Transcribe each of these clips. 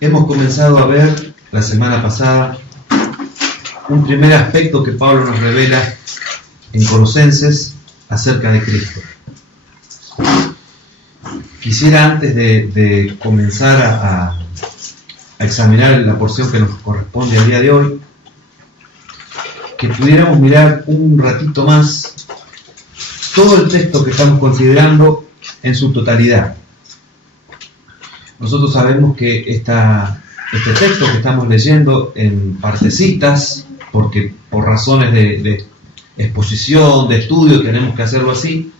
Hemos comenzado a ver la semana pasada un primer aspecto que Pablo nos revela en Colosenses acerca de Cristo. Quisiera, antes de comenzar a examinar la porción que nos corresponde al día de hoy, que pudiéramos mirar un ratito más todo el texto que estamos considerando en su totalidad. Nosotros sabemos que este texto que estamos leyendo en partecitas, porque por razones de exposición, de estudio, tenemos que hacerlo así,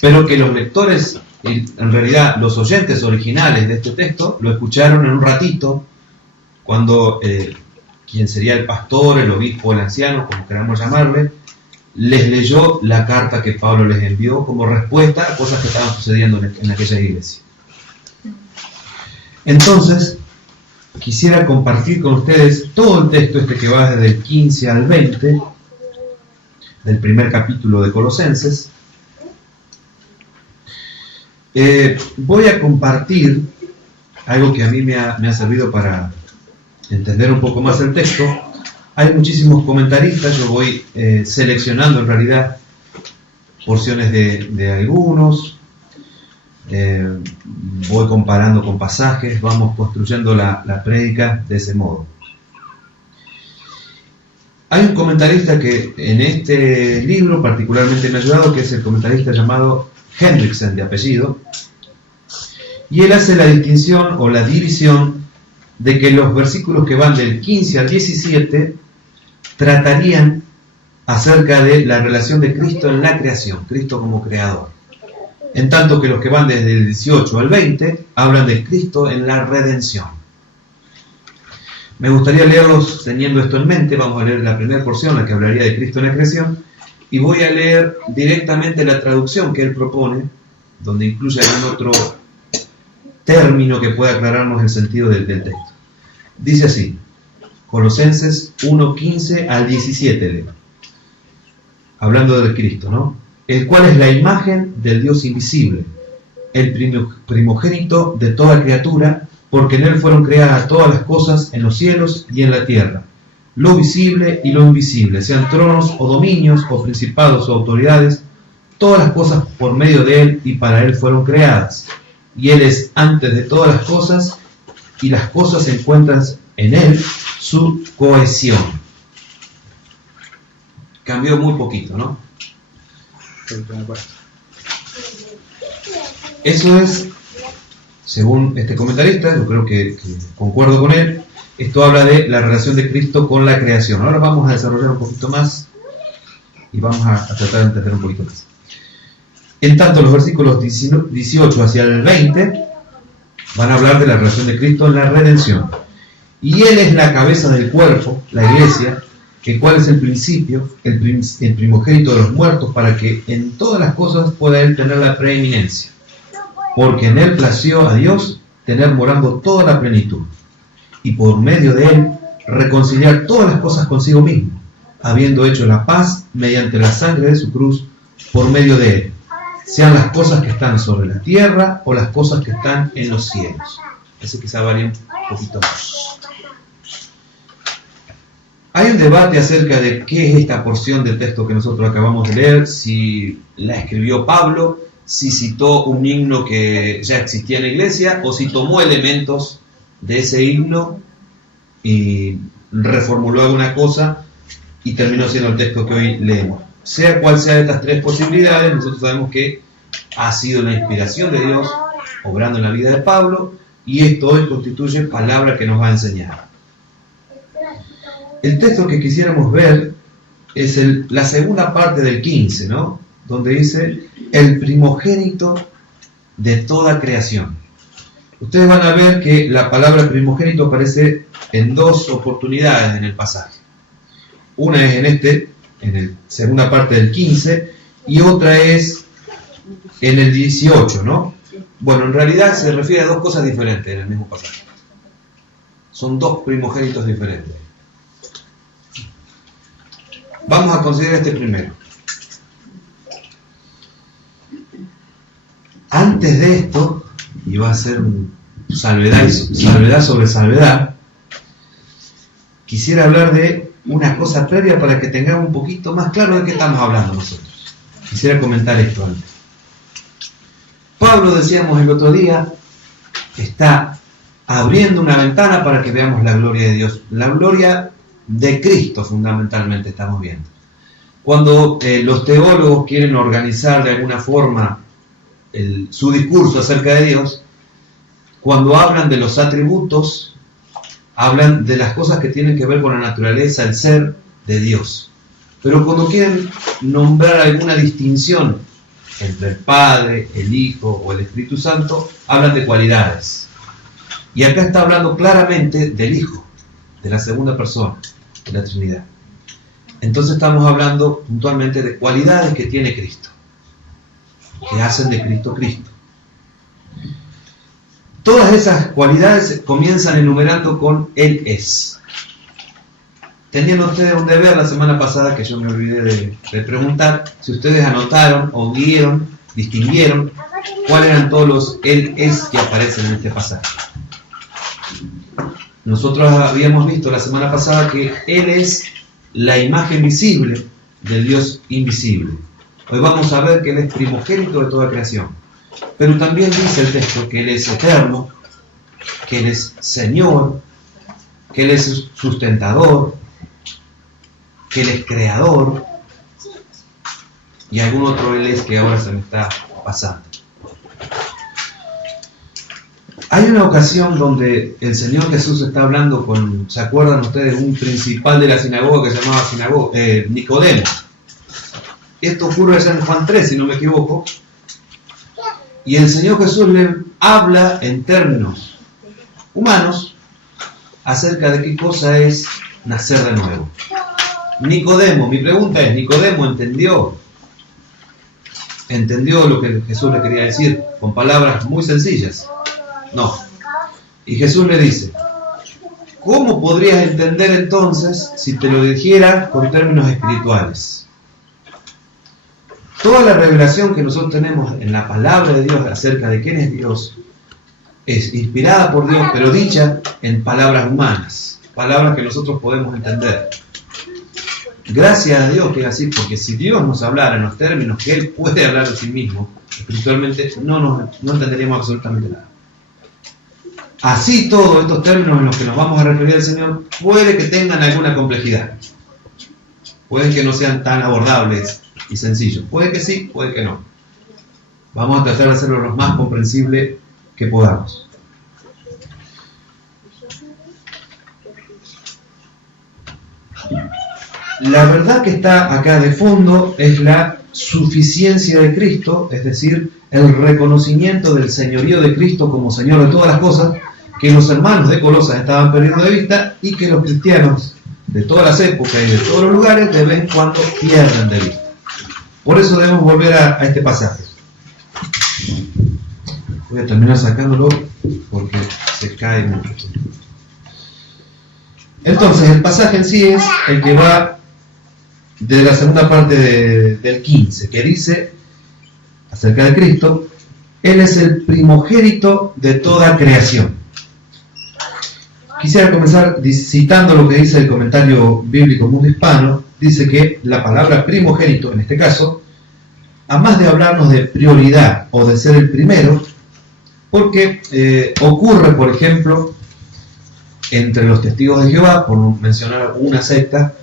pero que los lectores, en realidad los oyentes originales de este texto, lo escucharon en un ratito, cuando quien sería el pastor, el obispo, el anciano, como queramos llamarle, les leyó la carta que Pablo les envió como respuesta a cosas que estaban sucediendo en aquella iglesia. Entonces, quisiera compartir con ustedes todo el texto que va desde el 15 al 20 del primer capítulo de Colosenses. Voy a compartir algo que a mí me ha servido para entender un poco más el texto. Hay muchísimos comentaristas, yo voy seleccionando en realidad porciones de algunos, voy comparando con pasajes, vamos construyendo la prédica de ese modo. Hay un comentarista que en este libro particularmente me ha ayudado, que es el comentarista llamado Hendriksen de apellido, y él hace la distinción o la división de que los versículos que van del 15 al 17 tratarían acerca de la relación de Cristo en la creación, Cristo como creador. En tanto que los que van desde el 18 al 20 hablan de Cristo en la redención. Me gustaría leerlos teniendo esto en mente. Vamos a leer la primera porción, la que hablaría de Cristo en la creación, y voy a leer directamente la traducción que él propone, donde incluye algún otro término que pueda aclararnos el sentido del texto. Dice así, Colosenses 1:15 al 17, leo. Hablando de Cristo, ¿no? El cual es la imagen del Dios invisible, el primogénito de toda criatura, porque en él fueron creadas todas las cosas en los cielos y en la tierra, lo visible y lo invisible, sean tronos o dominios o principados o autoridades, todas las cosas por medio de él y para él fueron creadas. Y él es antes de todas las cosas, y las cosas encuentran en él su cohesión. Cambió muy poquito, ¿no? Eso es, según este comentarista, yo creo que concuerdo con él, esto habla de la relación de Cristo con la creación. Ahora vamos a desarrollar un poquito más y vamos a tratar de entender un poquito más. En tanto, los versículos 18 hacia el 20 van a hablar de la relación de Cristo en la redención. Y él es la cabeza del cuerpo, la iglesia, el cual es el principio, el primogénito de los muertos, para que en todas las cosas pueda él tener la preeminencia. Porque en él plació a Dios tener morando toda la plenitud, y por medio de él reconciliar todas las cosas consigo mismo, habiendo hecho la paz mediante la sangre de su cruz, por medio de él, sean las cosas que están sobre la tierra o las cosas que están en los cielos. Ese quizá varía un poquito más. Hay un debate acerca de qué es esta porción del texto que nosotros acabamos de leer, si la escribió Pablo, si citó un himno que ya existía en la iglesia, o si tomó elementos de ese himno y reformuló alguna cosa y terminó siendo el texto que hoy leemos. Sea cual sea de estas tres posibilidades, nosotros sabemos que ha sido la inspiración de Dios obrando en la vida de Pablo, y esto hoy constituye palabra que nos va a enseñar. El texto que quisiéramos ver es la segunda parte del 15, ¿no? Donde dice, el primogénito de toda creación. Ustedes van a ver que la palabra primogénito aparece en dos oportunidades en el pasaje. Una es en la segunda parte del 15, y otra es en el 18, ¿no? Bueno, en realidad se refiere a dos cosas diferentes en el mismo pasaje. Son dos primogénitos diferentes. Vamos a considerar este primero. Antes de esto, y va a ser un salvedad sobre salvedad, quisiera hablar de una cosa previa para que tengamos un poquito más claro de qué estamos hablando nosotros. Quisiera comentar esto antes. Pablo, decíamos el otro día, está abriendo una ventana para que veamos la gloria de Dios. La gloria de Cristo, fundamentalmente, estamos viendo. Cuando los teólogos quieren organizar de alguna forma su discurso acerca de Dios, cuando hablan de los atributos, hablan de las cosas que tienen que ver con la naturaleza, el ser de Dios. Pero cuando quieren nombrar alguna distinción entre el Padre, el Hijo o el Espíritu Santo, hablan de cualidades. Y acá está hablando claramente del Hijo, de la segunda persona de la Trinidad. Entonces estamos hablando puntualmente de cualidades que tiene Cristo, que hacen de Cristo Cristo. Todas esas cualidades comienzan enumerando con Él es. Tenían ustedes un deber la semana pasada que yo me olvidé de preguntar, si ustedes anotaron o vieron, distinguieron cuáles eran todos los Él es que aparecen en este pasaje. Nosotros habíamos visto la semana pasada que Él es la imagen visible del Dios invisible. Hoy vamos a ver que Él es primogénito de toda creación. Pero también dice el texto que Él es eterno, que Él es Señor, que Él es sustentador, que Él es creador, y algún otro Él es que ahora se me está pasando. Hay una ocasión donde el Señor Jesús está hablando con, ¿se acuerdan ustedes? Un principal de la sinagoga que se llamaba Nicodemo. Esto ocurre en Juan 3, si no me equivoco. Y el Señor Jesús le habla en términos humanos acerca de qué cosa es nacer de nuevo. Nicodemo, mi pregunta es, ¿Nicodemo entendió lo que Jesús le quería decir con palabras muy sencillas? No. Y Jesús le dice, ¿cómo podrías entender entonces si te lo dijera con términos espirituales? Toda la revelación que nosotros tenemos en la palabra de Dios acerca de quién es Dios es inspirada por Dios, pero dicha en palabras humanas, palabras que nosotros podemos entender. Gracias a Dios que es así, porque si Dios nos hablara en los términos que Él puede hablar de sí mismo, espiritualmente no entenderíamos absolutamente nada. Así todos estos términos en los que nos vamos a referir al Señor puede que tengan alguna complejidad. Pueden que no sean tan abordables y sencillos. Puede que sí, puede que no. Vamos a tratar de hacerlo lo más comprensible que podamos. La verdad que está acá de fondo es la suficiencia de Cristo, es decir, el reconocimiento del señorío de Cristo como Señor de todas las cosas, que los hermanos de Colosas estaban perdiendo de vista y que los cristianos de todas las épocas y de todos los lugares de vez en cuando pierden de vista. Por eso debemos volver a este pasaje. Voy a terminar sacándolo porque se cae mucho. Entonces, el pasaje en sí es el que va de la segunda parte del 15, que dice acerca de Cristo, Él es el primogénito de toda creación. Quisiera comenzar citando lo que dice el comentario bíblico Mundo Hispano. Dice que la palabra primogénito, en este caso, a más de hablarnos de prioridad o de ser el primero, porque ocurre, por ejemplo, entre los testigos de Jehová, por mencionar una secta,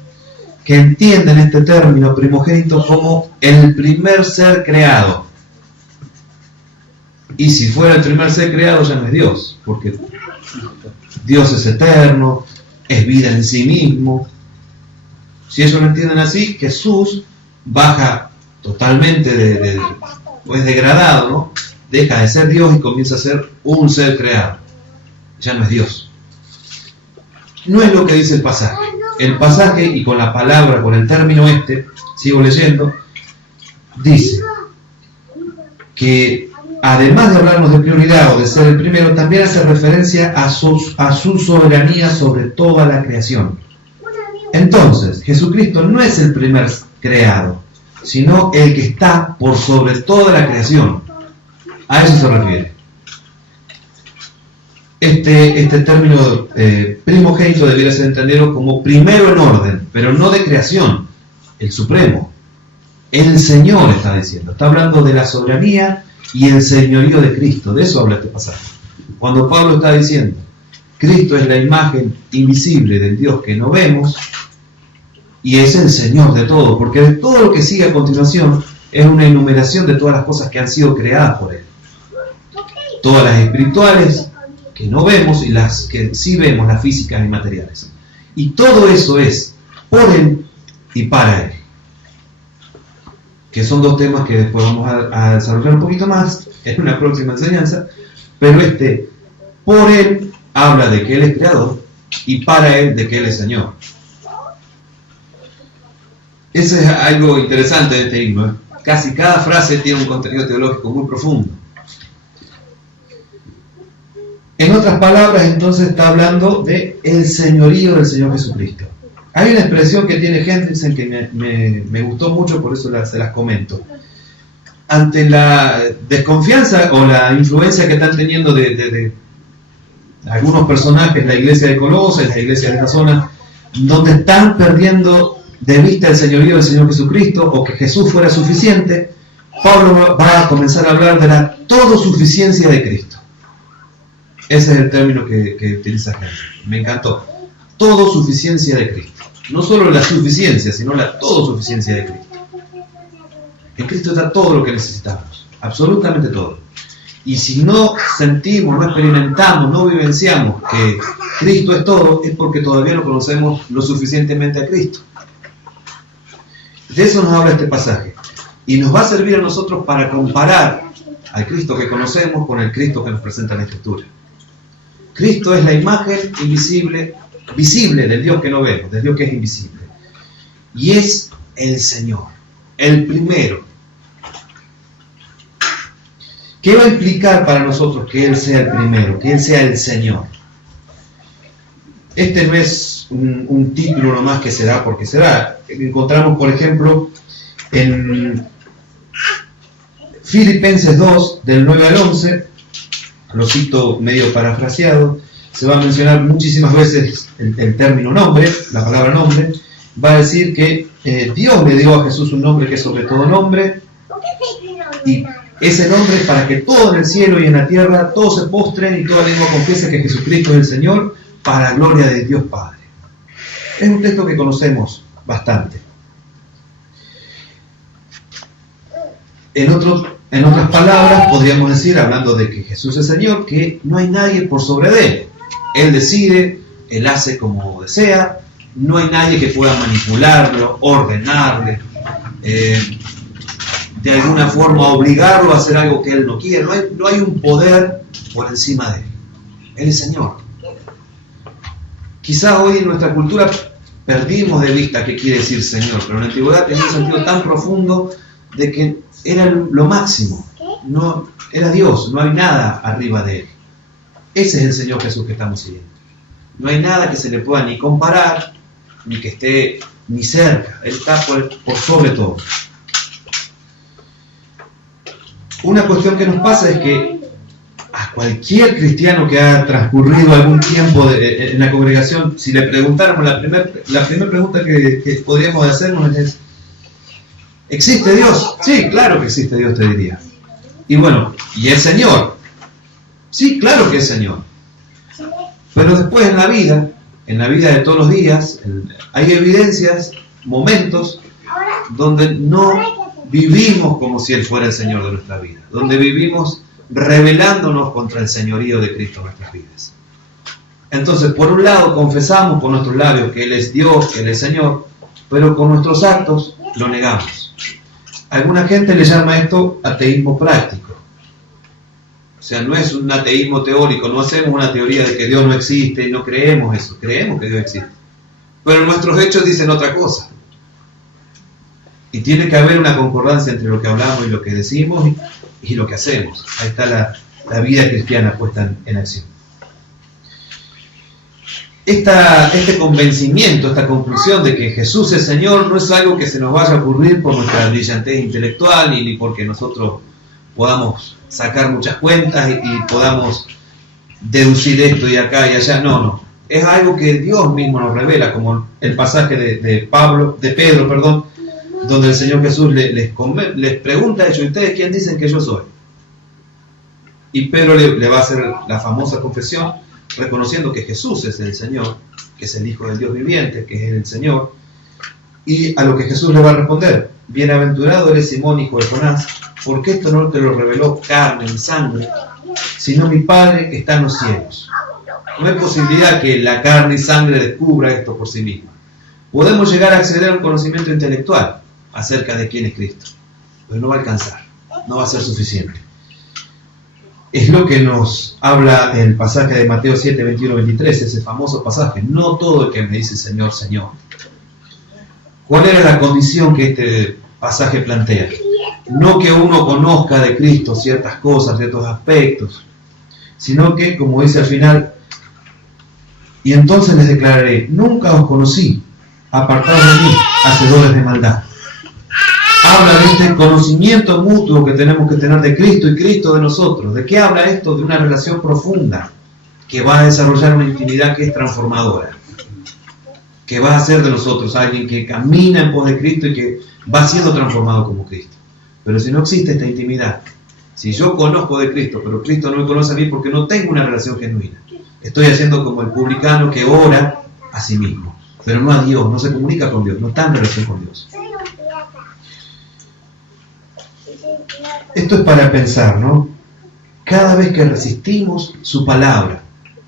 que entienden este término primogénito como el primer ser creado. Y si fuera el primer ser creado ya no es Dios, porque Dios es eterno, es vida en sí mismo. Si ellos lo entienden así, Jesús baja totalmente degradado, ¿no? Deja de ser Dios y comienza a ser un ser creado. Ya no es Dios. No es lo que dice el pasaje. El pasaje, y con la palabra, con el término sigo leyendo, dice que además de hablarnos de prioridad o de ser el primero, también hace referencia a su soberanía sobre toda la creación. Entonces, Jesucristo no es el primer creado, sino el que está por sobre toda la creación. A eso se refiere. este término primogénito debiera ser entendido como primero en orden, pero no de creación, el supremo. El Señor está diciendo, está hablando de la soberanía y el señorío de Cristo, de eso habla este pasaje. Cuando Pablo está diciendo, Cristo es la imagen invisible del Dios que no vemos, y es el Señor de todo, porque de todo lo que sigue a continuación es una enumeración de todas las cosas que han sido creadas por Él. Todas las espirituales que no vemos y las que sí vemos, las físicas y materiales. Y todo eso es por Él y para Él. Que son dos temas que después vamos a desarrollar un poquito más en una próxima enseñanza, pero por Él habla de que Él es creador y para Él de que Él es Señor. Eso es algo interesante de este himno. Casi cada frase tiene un contenido teológico muy profundo. En otras palabras, entonces está hablando de el señorío del Señor Jesucristo. Hay una expresión que tiene Hendrickson que me gustó mucho, por eso se las comento. Ante la desconfianza o la influencia que están teniendo de algunos personajes en la iglesia de Colosas, en las iglesias de esa zona, donde están perdiendo de vista el señorío del Señor Jesucristo, o que Jesús fuera suficiente, Pablo va a comenzar a hablar de la todosuficiencia de Cristo. Ese es el término que utiliza Hendrickson. Me encantó. Todosuficiencia de Cristo. No solo la suficiencia, sino la todosuficiencia de Cristo. En Cristo está todo lo que necesitamos. Absolutamente todo. Y si no sentimos, no experimentamos, no vivenciamos que Cristo es todo, es porque todavía no conocemos lo suficientemente a Cristo. De eso nos habla este pasaje. Y nos va a servir a nosotros para comparar al Cristo que conocemos con el Cristo que nos presenta la Escritura. Cristo es la imagen visible del Dios que no vemos, del Dios que es invisible. Y es el Señor, el primero. ¿Qué va a implicar para nosotros que Él sea el primero, que Él sea el Señor? Este no es un título nomás que se da porque se da. Encontramos, por ejemplo, en Filipenses 2, del 9 al 11, lo cito medio parafraseado, se va a mencionar muchísimas veces el término nombre, la palabra nombre. Va a decir que Dios le dio a Jesús un nombre que es sobre todo nombre, y ese nombre es para que todo en el cielo y en la tierra, todos se postren y toda lengua confiese que Jesucristo es el Señor, para la gloria de Dios Padre. Es un texto que conocemos bastante. En otras palabras, podríamos decir, hablando de que Jesús es Señor, que no hay nadie por sobre de Él. Él decide, Él hace como desea, no hay nadie que pueda manipularlo, ordenarle, de alguna forma obligarlo a hacer algo que Él no quiere. No hay un poder por encima de Él. Él es Señor. Quizás hoy en nuestra cultura perdimos de vista qué quiere decir Señor, pero en la antigüedad tenía un sentido tan profundo de que era lo máximo, no, era Dios, no hay nada arriba de Él. Ese es el Señor Jesús que estamos siguiendo. No hay nada que se le pueda ni comparar, ni que esté ni cerca. Él está por sobre todo. Una cuestión que nos pasa es que a cualquier cristiano que ha transcurrido algún tiempo en la congregación, si le preguntáramos, la primera pregunta que podríamos hacernos es: ¿existe Dios? Sí, claro que existe Dios, te diría. Y bueno, ¿y es Señor? Sí, claro que es Señor. Pero después en la vida de todos los días, hay evidencias, momentos, donde no vivimos como si Él fuera el Señor de nuestra vida, donde vivimos rebelándonos contra el señorío de Cristo en nuestras vidas. Entonces, por un lado, confesamos con nuestros labios que Él es Dios, que Él es Señor, pero con nuestros actos lo negamos. Alguna gente le llama esto ateísmo práctico. O sea, no es un ateísmo teórico, no hacemos una teoría de que Dios no existe, no creemos eso, creemos que Dios existe. Pero nuestros hechos dicen otra cosa. Y tiene que haber una concordancia entre lo que hablamos y lo que decimos y lo que hacemos. Ahí está la vida cristiana puesta en acción. Este convencimiento, esta conclusión de que Jesús es Señor, no es algo que se nos vaya a ocurrir por nuestra brillantez intelectual ni porque nosotros podamos sacar muchas cuentas y podamos deducir esto y acá y allá, no. Es algo que Dios mismo nos revela, como el pasaje de Pedro, donde el Señor Jesús les pregunta a ellos: ¿ustedes quién dicen que yo soy? Y Pedro le va a hacer la famosa confesión, reconociendo que Jesús es el Señor, que es el Hijo del Dios viviente, que es el Señor. Y a lo que Jesús le va a responder: bienaventurado eres Simón, hijo de Jonás, porque esto no te lo reveló carne ni sangre, sino mi Padre que está en los cielos. No hay posibilidad que la carne y sangre descubra esto por sí misma. Podemos llegar a acceder a un conocimiento intelectual acerca de quién es Cristo, pero no va a alcanzar, no va a ser suficiente. Es lo que nos habla el pasaje de Mateo 7, 21, 23, ese famoso pasaje: no todo el que me dice Señor, Señor. ¿Cuál era la condición que este pasaje plantea? No que uno conozca de Cristo ciertas cosas, ciertos aspectos, sino que, como dice al final: y entonces les declararé, nunca os conocí, apartados de mí, hacedores de maldad. Habla de este conocimiento mutuo que tenemos que tener de Cristo y Cristo de nosotros. ¿De qué habla esto? De una relación profunda que va a desarrollar una intimidad que es transformadora, que va a hacer de nosotros alguien que camina en pos de Cristo y que va siendo transformado como Cristo. Pero si no existe esta intimidad, si yo conozco de Cristo, pero Cristo no me conoce a mí porque no tengo una relación genuina, estoy haciendo como el publicano que ora a sí mismo, pero no a Dios, no se comunica con Dios, no está en relación con Dios. Esto es para pensar, ¿no? Cada vez que resistimos su palabra,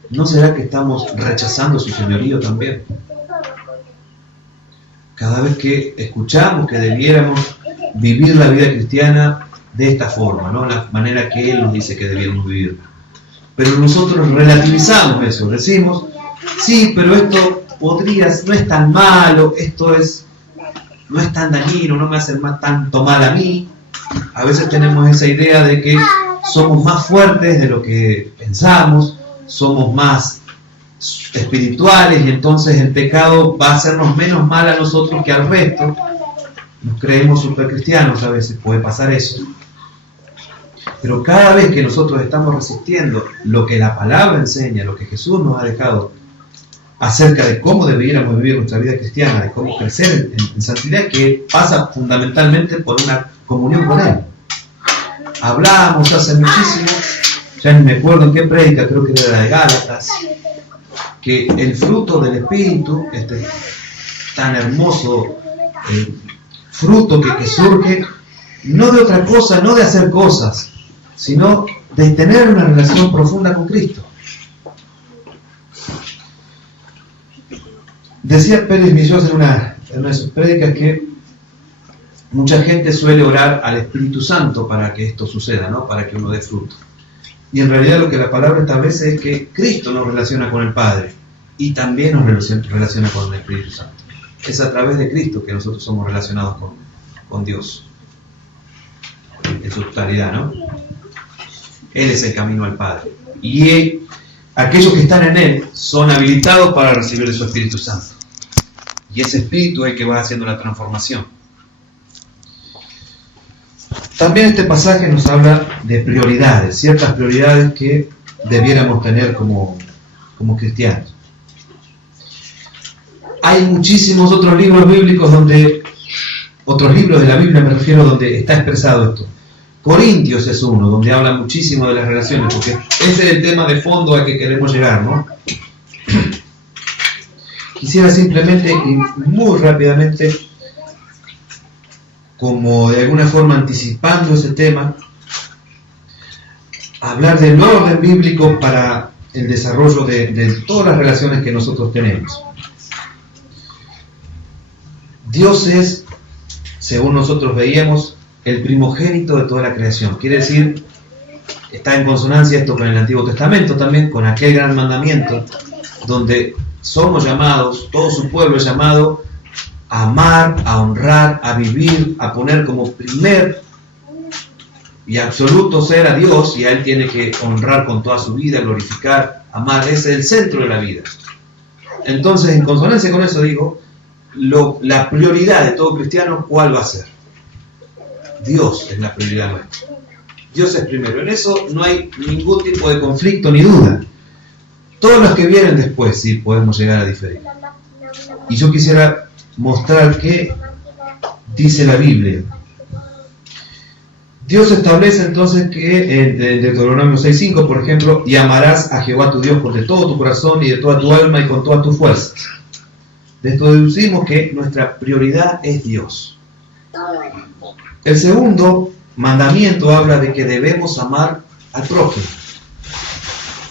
¿no será que estamos rechazando su señorío también? Cada vez que escuchamos que debiéramos vivir la vida cristiana de esta forma, ¿no? La manera que Él nos dice que debiéramos vivirla. Pero nosotros relativizamos eso, decimos: sí, pero esto no es tan malo, no es tan dañino, no me hace tanto mal a mí. A veces tenemos esa idea de que somos más fuertes de lo que pensamos, somos más espirituales y entonces el pecado va a hacernos menos mal a nosotros que al resto. Nos creemos supercristianos, a veces puede pasar eso. Pero cada vez que nosotros estamos resistiendo lo que la palabra enseña, lo que Jesús nos ha dejado acerca de cómo debiéramos vivir nuestra vida cristiana, de cómo crecer en santidad, que pasa fundamentalmente por una comunión con Él. Hablábamos hace muchísimo, ya ni me acuerdo en qué prédica, creo que era la de Gálatas, que el fruto del Espíritu, este tan hermoso fruto que surge, no de otra cosa, no de hacer cosas, sino de tener una relación profunda con Cristo. Decía Pérez Millós en una de sus prédicas que mucha gente suele orar al Espíritu Santo para que esto suceda, ¿no? Para que uno dé fruto. Y en realidad lo que la palabra establece es que Cristo nos relaciona con el Padre y también nos relaciona con el Espíritu Santo. Es a través de Cristo que nosotros somos relacionados con Dios en su totalidad, ¿no? Él es el camino al Padre. Y aquellos que están en Él son habilitados para recibir de su Espíritu Santo. Y ese Espíritu es el que va haciendo la transformación. También este pasaje nos habla de prioridades, ciertas prioridades que debiéramos tener como cristianos. Hay muchísimos otros libros bíblicos otros libros de la Biblia me refiero, donde está expresado esto. Corintios es uno, donde habla muchísimo de las relaciones, porque ese es el tema de fondo al que queremos llegar, ¿no? Quisiera simplemente y muy rápidamente, como de alguna forma anticipando ese tema, hablar del orden bíblico para el desarrollo de todas las relaciones que nosotros tenemos. Dios es, según nosotros veíamos, el primogénito de toda la creación. Quiere decir, está en consonancia esto con el Antiguo Testamento también, con aquel gran mandamiento, donde somos llamados, todo su pueblo es llamado a amar, a honrar, a vivir, a poner como primer y absoluto ser a Dios, y a Él tiene que honrar con toda su vida, glorificar, amar. Ese es el centro de la vida. Entonces, en consonancia con eso digo, la prioridad de todo cristiano, ¿cuál va a ser? Dios es la prioridad nuestra. Dios es primero. En eso no hay ningún tipo de conflicto ni duda. Todos los que vienen después, sí, podemos llegar a diferir. Y yo quisiera mostrar qué dice la Biblia. Dios establece entonces que en Deuteronomio 6:5, por ejemplo, y amarás a Jehová tu Dios de todo tu corazón y de toda tu alma y con todas tus fuerzas. De esto deducimos que nuestra prioridad es Dios. El segundo mandamiento habla de que debemos amar al prójimo.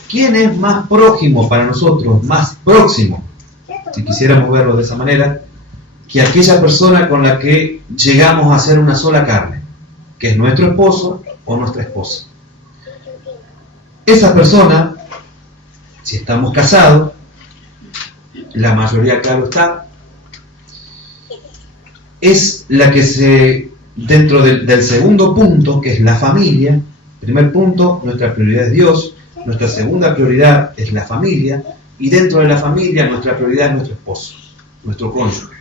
¿Quién es más prójimo para nosotros, más próximo, si quisiéramos verlo de esa manera, que aquella persona con la que llegamos a ser una sola carne, que es nuestro esposo o nuestra esposa? Esa persona, si estamos casados, la mayoría, claro está, es la que dentro del segundo punto, que es la familia. Primer punto, nuestra prioridad es Dios. Nuestra segunda prioridad es la familia. Y dentro de la familia, nuestra prioridad es nuestro esposo, nuestro cónyuge.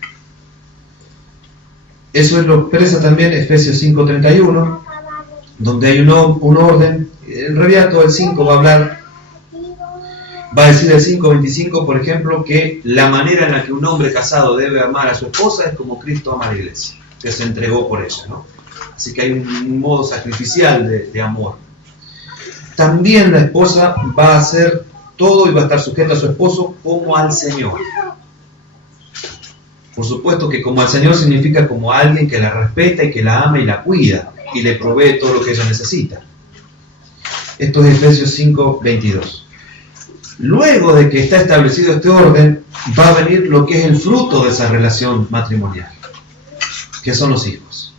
Eso lo expresa también Efesios 5:31, donde hay un orden. En realidad todo el 5 va a decir el 5:25, por ejemplo, que la manera en la que un hombre casado debe amar a su esposa es como Cristo ama a la iglesia, que se entregó por ella, ¿no? Así que hay un modo sacrificial de amor. También la esposa va a hacer todo y va a estar sujeta a su esposo como al Señor. Por supuesto que como al Señor significa como alguien que la respeta y que la ama y la cuida y le provee todo lo que ella necesita. Esto es Efesios 5:22. Luego de que está establecido este orden, va a venir lo que es el fruto de esa relación matrimonial, que son los hijos.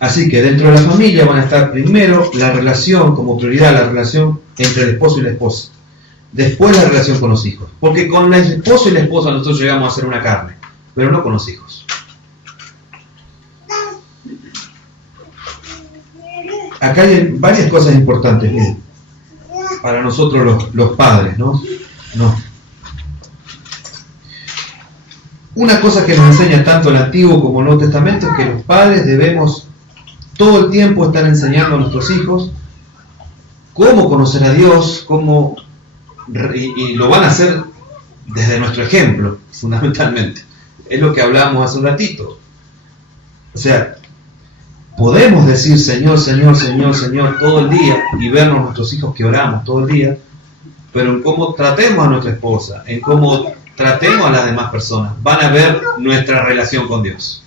Así que dentro de la familia van a estar primero la relación como prioridad, la relación entre el esposo y la esposa. Después la relación con los hijos. Porque con el esposo y la esposa nosotros llegamos a ser una carne, pero no con los hijos. Acá hay varias cosas importantes, miren, para nosotros los padres, ¿no? Una cosa que nos enseña tanto el Antiguo como el Nuevo Testamento es que los padres debemos todo el tiempo estar enseñando a nuestros hijos cómo conocer a Dios, y lo van a hacer desde nuestro ejemplo, fundamentalmente. Es lo que hablamos hace un ratito. O sea, podemos decir Señor, Señor, Señor, Señor todo el día y vernos a nuestros hijos que oramos todo el día, pero en cómo tratemos a nuestra esposa, en cómo tratemos a las demás personas, van a ver nuestra relación con Dios.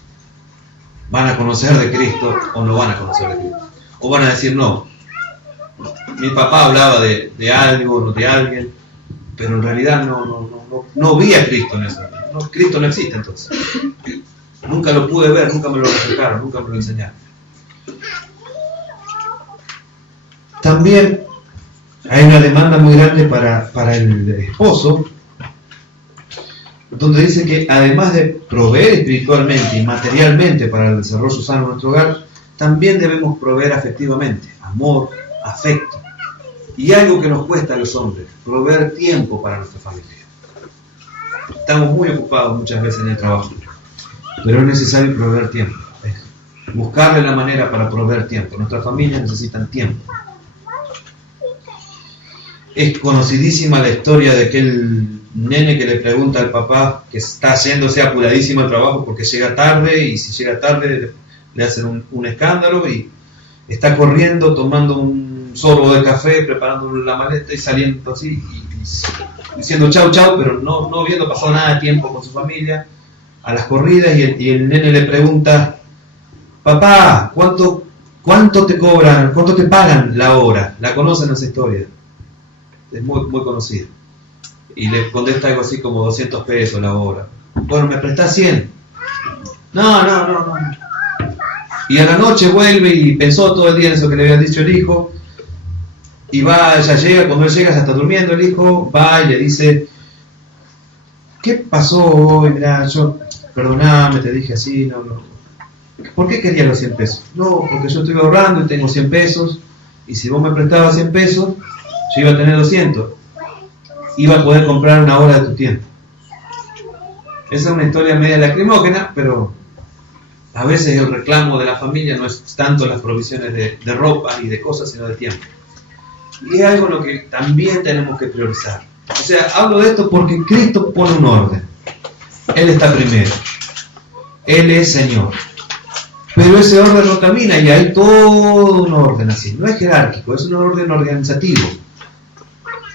¿Van a conocer de Cristo o no van a conocer de Cristo? O van a decir, no, mi papá hablaba de algo, de alguien, pero en realidad no vi a Cristo en eso. Cristo no existe entonces. Nunca lo pude ver, nunca me lo reflejaron, nunca me lo enseñaron. También hay una demanda muy grande para el esposo, donde dice que además de proveer espiritualmente y materialmente para el desarrollo sano de nuestro hogar, también debemos proveer afectivamente, amor, afecto. Y algo que nos cuesta a los hombres, proveer tiempo para nuestra familia. Estamos muy ocupados muchas veces en el trabajo, pero es necesario proveer tiempo. Buscarle la manera para proveer tiempo. Nuestras familias necesitan tiempo. Es conocidísima la historia de aquel nene que le pregunta al papá que está haciéndose apuradísimo el trabajo porque llega tarde, y si llega tarde le hacen un escándalo, y está corriendo, tomando un sorbo de café, preparando la maleta y saliendo así, y diciendo chau chau, pero no habiendo pasado nada de tiempo con su familia, a las corridas, y el nene le pregunta, papá, ¿cuánto te cobran, cuánto te pagan la hora? ¿La conocen esa historia? Es muy, muy conocida. Y le contesta algo así como 200 pesos la hora. Bueno, ¿me prestás 100? No. Y a la noche vuelve y pensó todo el día en eso que le había dicho el hijo. Y va, ya llega, cuando él llega ya está durmiendo el hijo, va y le dice, ¿qué pasó hoy? Mirá, perdoname, te dije así, no. ¿Por qué querías los 100 pesos? No, porque yo estoy ahorrando y tengo 100 pesos, y si vos me prestabas 100 pesos, yo iba a tener 200. Iba a poder comprar una hora de tu tiempo. Esa es una historia media lacrimógena, pero a veces el reclamo de la familia no es tanto las provisiones de ropa y de cosas, sino de tiempo. Y es algo en lo que también tenemos que priorizar. O sea, hablo de esto porque Cristo pone un orden. Él está primero. Él es Señor. Pero ese orden no camina y hay todo un orden así. No es jerárquico, es un orden organizativo.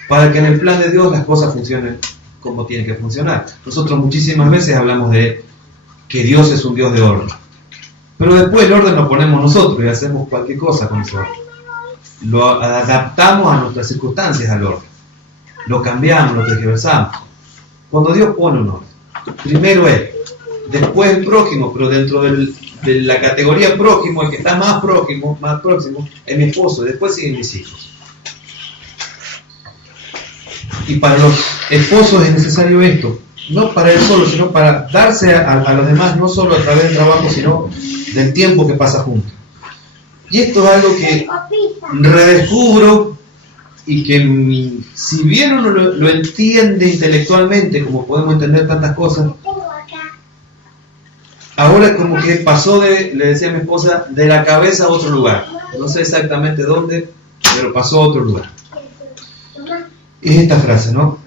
Para que en el plan de Dios las cosas funcionen como tienen que funcionar. Nosotros muchísimas veces hablamos de que Dios es un Dios de orden. Pero después el orden lo ponemos nosotros y hacemos cualquier cosa con ese orden. Lo adaptamos a nuestras circunstancias al orden. Lo cambiamos, lo tergiversamos. Cuando Dios pone un orden, primero Él, después el prójimo, pero dentro de la categoría prójimo, el que está más próximo, es mi esposo, y después siguen mis hijos. Y para los esposos es necesario esto, no para él solo, sino para darse a los demás, no solo a través del trabajo, sino del tiempo que pasa juntos. Y esto es algo que redescubro y que si bien uno lo entiende intelectualmente, como podemos entender tantas cosas, ahora como que pasó le decía a mi esposa, de la cabeza a otro lugar. No sé exactamente dónde, pero pasó a otro lugar. Es esta frase, ¿no?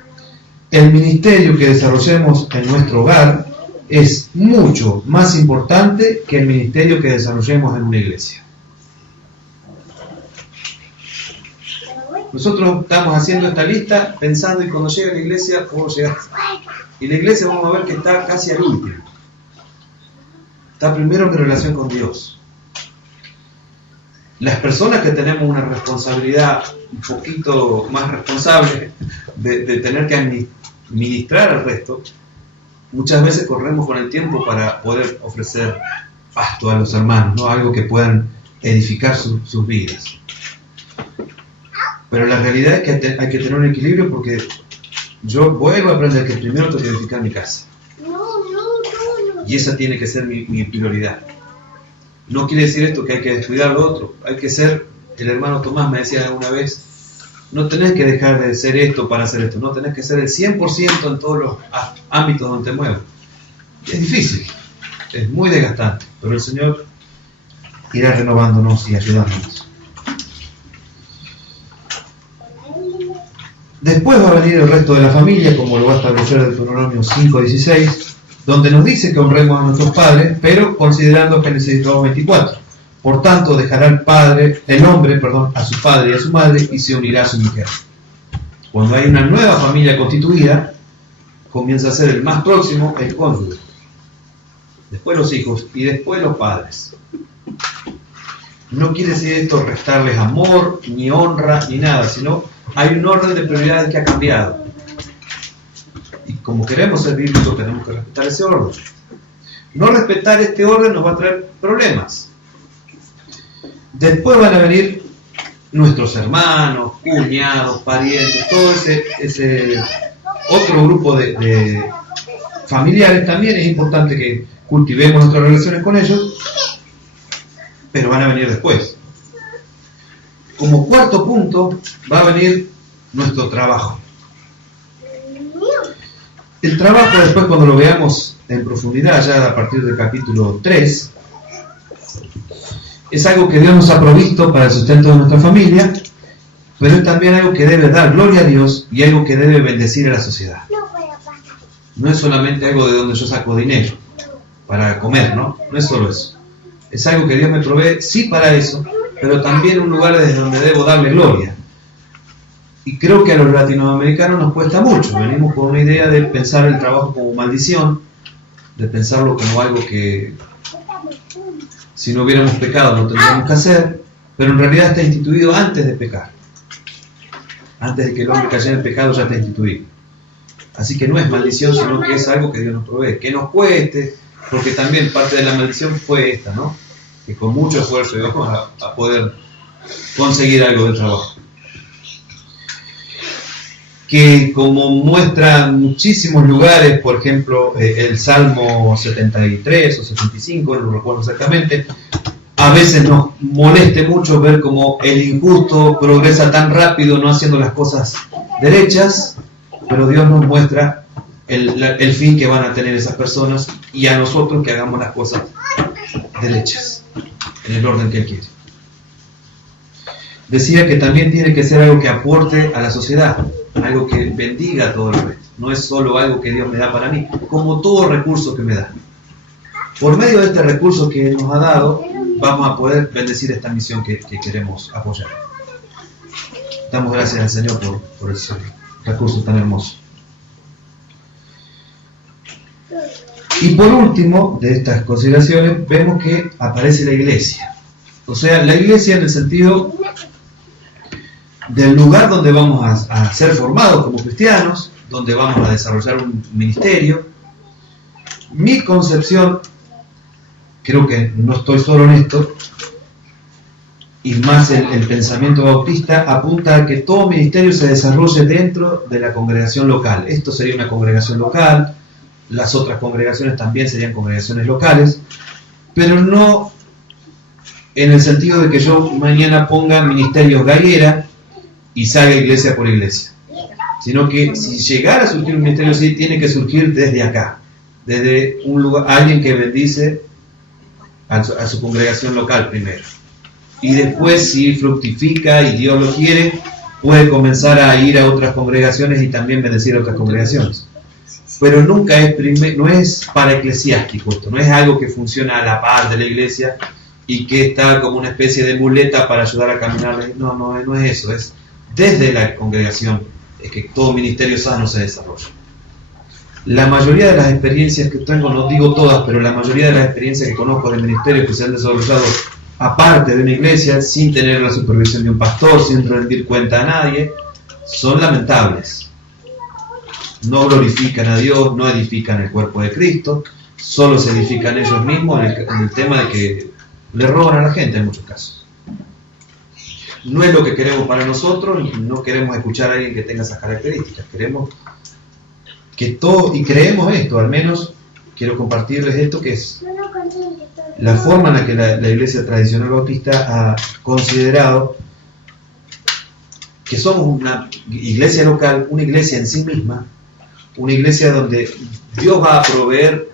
El ministerio que desarrollemos en nuestro hogar es mucho más importante que el ministerio que desarrollemos en una iglesia. Nosotros estamos haciendo esta lista pensando y cuando llegue a la iglesia, ¿cómo llegar? Y la iglesia vamos a ver que está casi al último. Está primero en mi relación con Dios. Las personas que tenemos una responsabilidad un poquito más responsable de tener que administrar al resto, muchas veces corremos con el tiempo para poder ofrecer pasto a los hermanos, ¿no? Algo que puedan edificar sus vidas. Pero la realidad es que hay que tener un equilibrio porque yo vuelvo a aprender que primero tengo que edificar mi casa. Y esa tiene que ser mi prioridad. No quiere decir esto que hay que descuidar lo otro. Hay que ser, el hermano Tomás me decía alguna vez, no tenés que dejar de ser esto para hacer esto. No tenés que ser el 100% en todos los ámbitos donde te muevas. Es difícil, es muy desgastante, pero el Señor irá renovándonos y ayudándonos. Después va a venir el resto de la familia, como lo va a establecer el Deuteronomio 5:16, donde nos dice que honremos a nuestros padres, pero considerando Génesis 2:24. Por tanto, dejará el hombre, a su padre y a su madre, y se unirá a su mujer. Cuando hay una nueva familia constituida, comienza a ser el más próximo el cónyuge. Después los hijos y después los padres. No quiere decir esto restarles amor, ni honra, ni nada, sino hay un orden de prioridades que ha cambiado. Y como queremos ser bíblicos, tenemos que respetar ese orden. No respetar este orden nos va a traer problemas. Después van a venir nuestros hermanos, cuñados, parientes, todo ese otro grupo de familiares. También es importante que cultivemos nuestras relaciones con ellos, pero van a venir después. Como cuarto punto va a venir nuestro trabajo. El trabajo después, cuando lo veamos en profundidad, ya a partir del capítulo 3, es algo que Dios nos ha provisto para el sustento de nuestra familia, pero es también algo que debe dar gloria a Dios y algo que debe bendecir a la sociedad. No es solamente algo de donde yo saco dinero para comer, ¿no? No es solo eso. Es algo que Dios me provee, sí, para eso, pero también un lugar desde donde debo darle gloria. Y creo que a los latinoamericanos nos cuesta mucho. Venimos con una idea de pensar el trabajo como maldición, de pensarlo como algo que si no hubiéramos pecado no tendríamos que hacer, pero en realidad está instituido antes de pecar. Antes de que el hombre cayera en pecado ya está instituido. Así que no es maldición, sino que es algo que Dios nos provee. Que nos cueste, porque también parte de la maldición fue esta, ¿no? Que con mucho esfuerzo íbamos a poder conseguir algo de trabajo. Que como muestran muchísimos lugares, por ejemplo, el Salmo 73 o 75, no lo recuerdo exactamente, a veces nos moleste mucho ver cómo el injusto progresa tan rápido no haciendo las cosas derechas, pero Dios nos muestra el fin que van a tener esas personas y a nosotros que hagamos las cosas derechas, en el orden que Él quiere. decía que también tiene que ser algo que aporte a la sociedad, algo que bendiga a todo el resto. No es solo algo que Dios me da para mí, como todo recurso que me da. Por medio de este recurso que nos ha dado, vamos a poder bendecir esta misión que queremos apoyar. Damos gracias al Señor por ese recurso tan hermoso. Y por último, de estas consideraciones, vemos que aparece la iglesia. O sea, la iglesia en el sentido del lugar donde vamos a ser formados como cristianos, donde vamos a desarrollar un ministerio. Mi concepción, creo que no estoy solo en esto, y más el pensamiento bautista apunta a que todo ministerio se desarrolle dentro de la congregación local. Esto sería una congregación local, las otras congregaciones también serían congregaciones locales, pero no en el sentido de que yo mañana ponga ministerios Gallera y salga iglesia por iglesia, sino que si llegara a surgir un ministerio así, tiene que surgir desde acá, desde un lugar, alguien que bendice a su congregación local primero, y después, si fructifica y Dios lo quiere, puede comenzar a ir a otras congregaciones y también bendecir a otras congregaciones. Pero nunca no es para eclesiástico esto, no es algo que funciona a la par de la iglesia y que está como una especie de muleta para ayudar a caminar. No es eso, es desde la congregación es que todo ministerio sano se desarrolla. La mayoría de las experiencias que tengo, no digo todas, pero la mayoría de las experiencias que conozco de ministerios que se han desarrollado aparte de una iglesia, sin tener la supervisión de un pastor, sin rendir cuenta a nadie, son lamentables. No glorifican a Dios, no edifican el cuerpo de Cristo, solo se edifican ellos mismos en el tema de que le roban a la gente en muchos casos. No es lo que queremos para nosotros, no queremos escuchar a alguien que tenga esas características, queremos que todo, y creemos esto, al menos quiero compartirles esto, que es la forma en la que la iglesia tradicional bautista ha considerado que somos una iglesia local, una iglesia en sí misma, una iglesia donde Dios va a proveer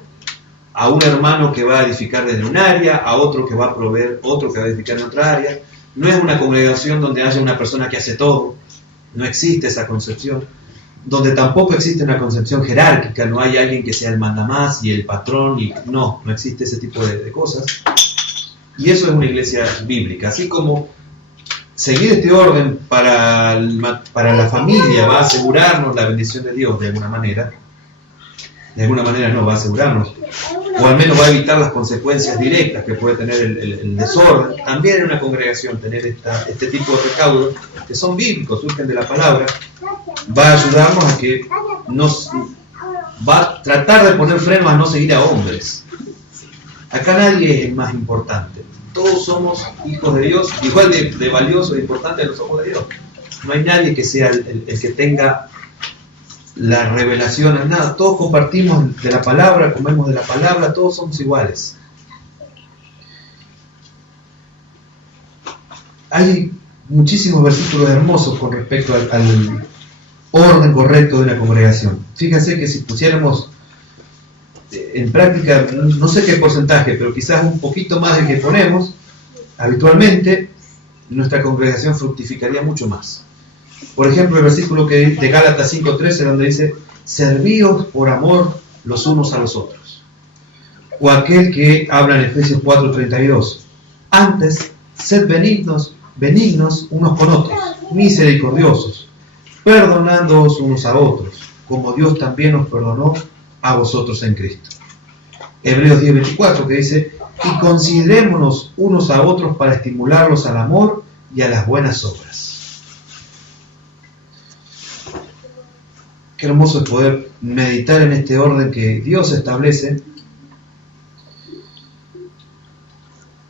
a un hermano que va a edificar desde un área, a otro que va a proveer otro que va a edificar en otra área. No es una congregación donde haya una persona que hace todo, no existe esa concepción, donde tampoco existe una concepción jerárquica, no hay alguien que sea el mandamás y el patrón, y no existe ese tipo de cosas. Y eso es una iglesia bíblica, así como seguir este orden para la familia va a asegurarnos la bendición de Dios de alguna manera no va a asegurarnos, o al menos va a evitar las consecuencias directas que puede tener el desorden. También en una congregación tener este tipo de recaudos que son bíblicos, surgen de la palabra, va a ayudarnos a que va a tratar de poner freno a no seguir a hombres. Acá nadie es más importante, todos somos hijos de Dios, igual de valiosos e importantes los ojos de Dios. No hay nadie que sea el que tenga la revelación en nada, todos compartimos de la palabra, comemos de la palabra, todos somos iguales. Hay muchísimos versículos hermosos con respecto al orden correcto de una congregación. Fíjense que si pusiéramos en práctica, no sé qué porcentaje, pero quizás un poquito más del que ponemos habitualmente, nuestra congregación fructificaría mucho más. Por ejemplo, el versículo de Gálatas 5:13, donde dice: servíos por amor los unos a los otros. O aquel que habla en Efesios 4:32: antes, sed benignos unos con otros, misericordiosos, perdonándoos unos a otros, como Dios también os perdonó a vosotros en Cristo. Hebreos 10:24, que dice: y considerémonos unos a otros para estimularlos al amor y a las buenas obras. Qué hermoso es poder meditar en este orden que Dios establece.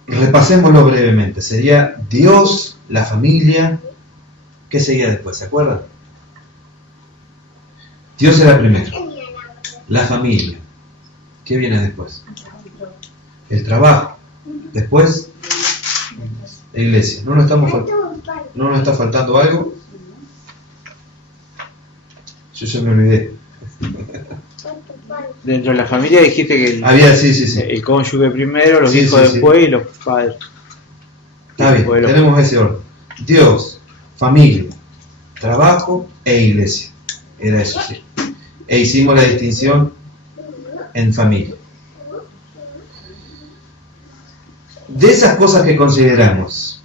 Repasémoslo brevemente. Sería Dios, la familia. ¿Qué seguía después? ¿Se acuerdan? Dios era primero. La familia. ¿Qué viene después? El trabajo. Después, la iglesia. ¿No nos está faltando algo? Yo ya me olvidé. Dentro de la familia dijiste que el cónyuge primero, los hijos después y los padres. Está bien, tenemos ese orden. Dios, familia, trabajo e iglesia. Era eso, sí. E hicimos la distinción en familia. De esas cosas que consideramos,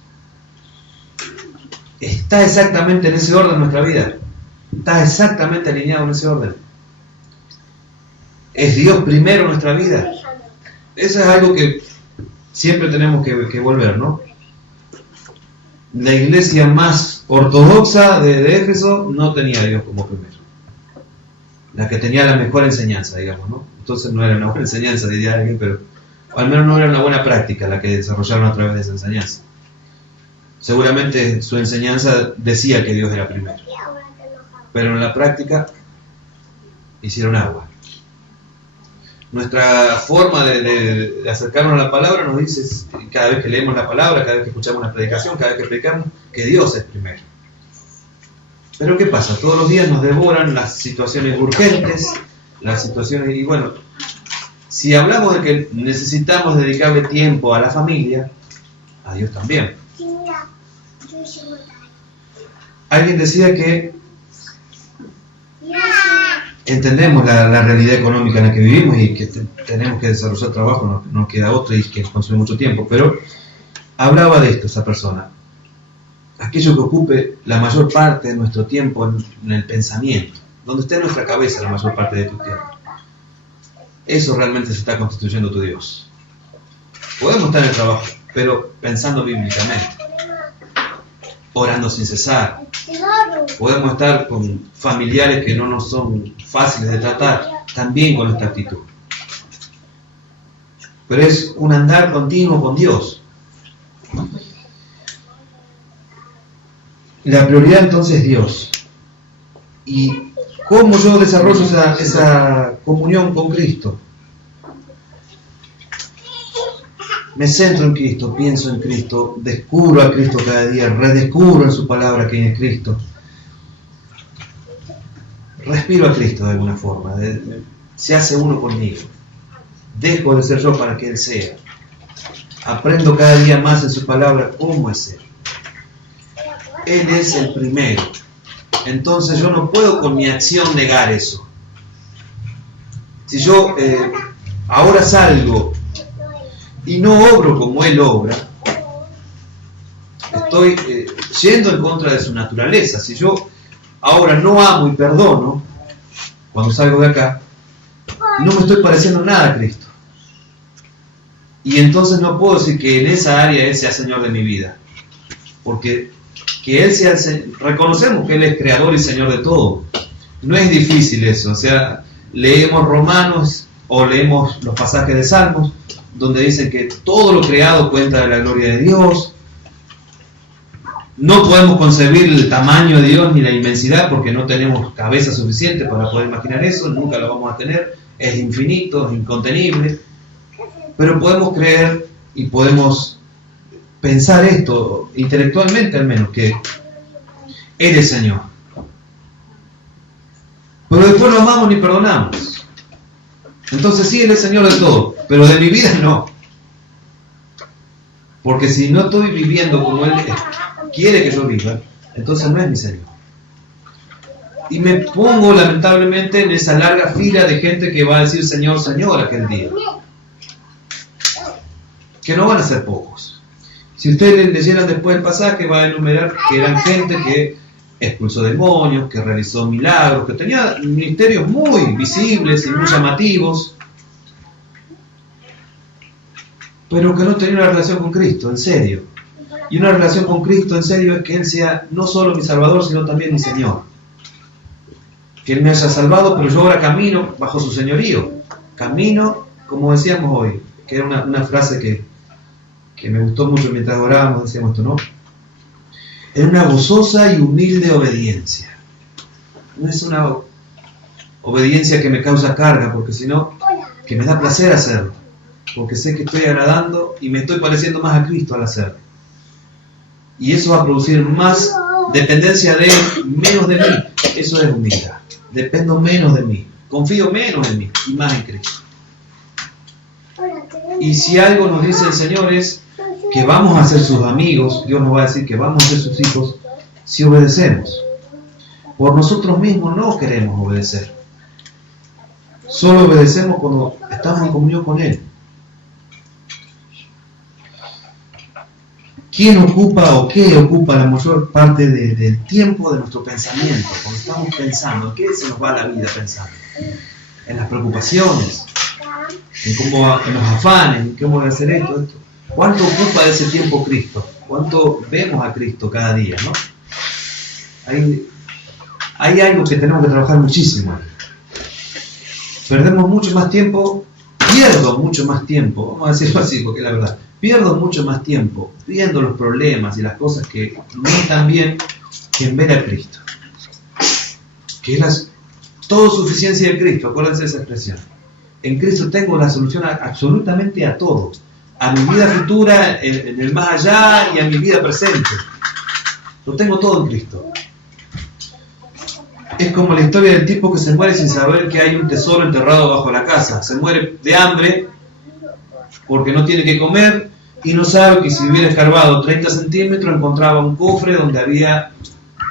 ¿está exactamente en ese orden nuestra vida? ¿Está exactamente alineado en ese orden? ¿Es Dios primero en nuestra vida? Eso es algo que siempre tenemos que volver, ¿no? La iglesia más ortodoxa de Éfeso no tenía a Dios como primero. La que tenía la mejor enseñanza, digamos, ¿no? Entonces no era una buena enseñanza, diría alguien, pero al menos no era una buena práctica la que desarrollaron a través de esa enseñanza. Seguramente su enseñanza decía que Dios era primero, pero en la práctica hicieron agua. Nuestra forma de acercarnos a la palabra nos dice, cada vez que leemos la palabra, cada vez que escuchamos una predicación, cada vez que predicamos, que Dios es primero. Pero ¿qué pasa? Todos los días nos devoran las situaciones urgentes, las situaciones, y bueno, si hablamos de que necesitamos dedicarle tiempo a la familia, a Dios también. Alguien decía que entendemos la realidad económica en la que vivimos y que tenemos que desarrollar trabajo, no nos queda otro y que consume mucho tiempo, pero hablaba de esto esa persona. Aquello que ocupe la mayor parte de nuestro tiempo en el pensamiento, donde esté en nuestra cabeza la mayor parte de tu tiempo. Eso realmente se está constituyendo tu Dios. Podemos estar en el trabajo, pero pensando bíblicamente, orando sin cesar. Podemos estar con familiares que no nos son fáciles de tratar, también con esta actitud. Pero es un andar continuo con Dios. La prioridad entonces es Dios. ¿Y cómo yo desarrollo esa comunión con Cristo? Me centro en Cristo, pienso en Cristo, descubro a Cristo cada día, redescubro en su palabra quién es Cristo. Respiro a Cristo de alguna forma, se hace uno conmigo. Dejo de ser yo para que Él sea. Aprendo cada día más en su palabra cómo es Él. Él es el primero. Entonces yo no puedo con mi acción negar eso. Si yo ahora salgo y no obro como Él obra, estoy yendo en contra de su naturaleza. Si yo ahora no amo y perdono, cuando salgo de acá, no me estoy pareciendo nada a Cristo. Y entonces no puedo decir que en esa área Él sea Señor de mi vida. Porque que Él sea reconocemos que Él es Creador y Señor de todo. No es difícil eso. O sea, leemos Romanos o leemos los pasajes de Salmos, donde dicen que todo lo creado cuenta de la gloria de Dios. No podemos concebir el tamaño de Dios ni la inmensidad porque no tenemos cabeza suficiente para poder imaginar eso, nunca lo vamos a tener, es infinito, es incontenible, pero podemos creer y podemos pensar esto, intelectualmente al menos, que Él es Señor. Pero después no amamos ni perdonamos. Entonces sí, Él es Señor de todo, pero de mi vida no. Porque si no estoy viviendo como Él quiere que yo viva, entonces no es mi Señor. Y me pongo lamentablemente en esa larga fila de gente que va a decir Señor, Señor aquel día. Que no van a ser pocos. Si ustedes leyeran después el pasaje, va a enumerar que eran gente que expulsó demonios, que realizó milagros, que tenía ministerios muy visibles y muy llamativos, pero que no tenía una relación con Cristo, en serio. Y una relación con Cristo en serio es que Él sea no solo mi Salvador, sino también mi Señor. Que Él me haya salvado, pero yo ahora camino bajo su señorío. Camino, como decíamos hoy, que era una frase que me gustó mucho mientras orábamos, decíamos esto, ¿no? En una gozosa y humilde obediencia. No es una obediencia que me causa carga, porque sino que me da placer hacerlo. Porque sé que estoy agradando y me estoy pareciendo más a Cristo al hacerlo. Y eso va a producir más dependencia de Él, menos de mí. Eso es humildad. Dependo menos de mí. Confío menos en mí y más en Cristo. Y si algo nos dice el Señor es que vamos a ser sus amigos, Dios nos va a decir que vamos a ser sus hijos si obedecemos. Por nosotros mismos no queremos obedecer. Solo obedecemos cuando estamos en comunión con Él. ¿Quién ocupa o qué ocupa la mayor parte del tiempo de nuestro pensamiento? Cuando estamos pensando, ¿en qué se nos va la vida pensando? En las preocupaciones, en los afanes, en cómo voy a hacer esto. ¿Cuánto ocupa de ese tiempo Cristo? ¿Cuánto vemos a Cristo cada día, no? Hay algo que tenemos que trabajar muchísimo. Perdemos mucho más tiempo, pierdo mucho más tiempo, vamos a decirlo así porque es la verdad, pierdo mucho más tiempo viendo los problemas y las cosas que no están bien que en ver a Cristo. Que es la todo suficiencia de Cristo, acuérdense de esa expresión. En Cristo tengo la solución absolutamente a todo. A mi vida futura, en el más allá y a mi vida presente. Lo tengo todo en Cristo. Es como la historia del tipo que se muere sin saber que hay un tesoro enterrado bajo la casa. Se muere de hambre porque no tiene que comer y no sabe que si hubiera escarbado 30 centímetros encontraba un cofre donde había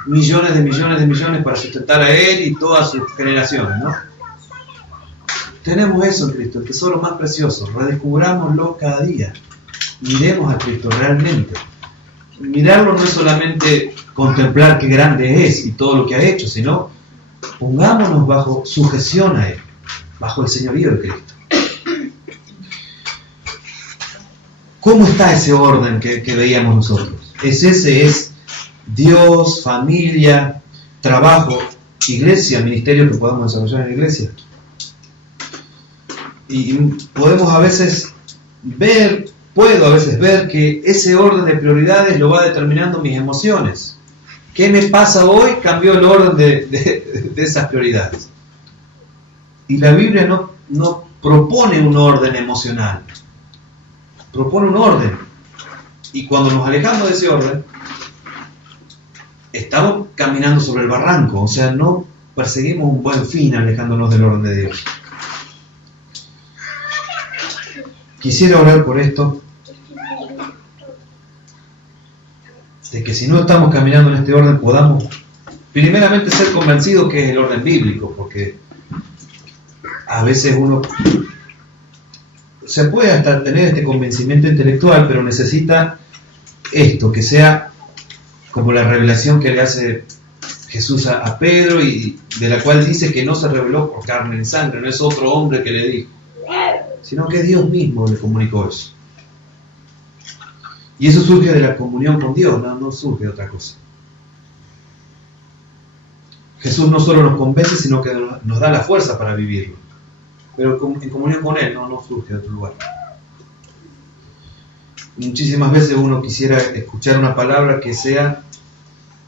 millones de millones de millones para sustentar a él y todas sus generaciones, ¿no? Tenemos eso en Cristo, el tesoro más precioso. Redescubrámoslo cada día. Miremos a Cristo realmente. Mirarlo no es solamente contemplar qué grande es y todo lo que ha hecho, sino pongámonos bajo sujeción a Él, bajo el señorío de Cristo. ¿Cómo está ese orden que veíamos nosotros? Es Dios, familia, trabajo, iglesia, ministerio que podamos desarrollar en la iglesia. Y podemos a veces puedo a veces ver que ese orden de prioridades lo va determinando mis emociones. ¿Qué me pasa hoy? Cambió el orden de esas prioridades. Y la Biblia no propone un orden emocional, propone un orden. Y cuando nos alejamos de ese orden, estamos caminando sobre el barranco, o sea, no perseguimos un buen fin alejándonos del orden de Dios. Quisiera orar por esto, de que si no estamos caminando en este orden podamos primeramente ser convencidos que es el orden bíblico, porque a veces uno se puede hasta tener este convencimiento intelectual, pero necesita esto, que sea como la revelación que le hace Jesús a Pedro y de la cual dice que no se reveló por carne ni sangre, no es otro hombre que le dijo, sino que Dios mismo le comunicó eso. Y eso surge de la comunión con Dios, no surge de otra cosa. Jesús no solo nos convence, sino que nos da la fuerza para vivirlo. Pero en comunión con Él no surge de otro lugar. Muchísimas veces uno quisiera escuchar una palabra que sea